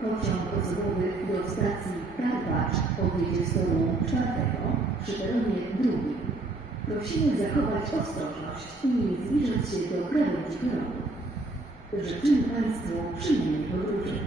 Pociąg osobowy do stacji Karpacz odjedzie z toru czwartego przy peronie drugim. Prosimy zachować ostrożność i nie zbliżać się do krawędzi peronu. Życzymy Państwu przyjemnej podróży.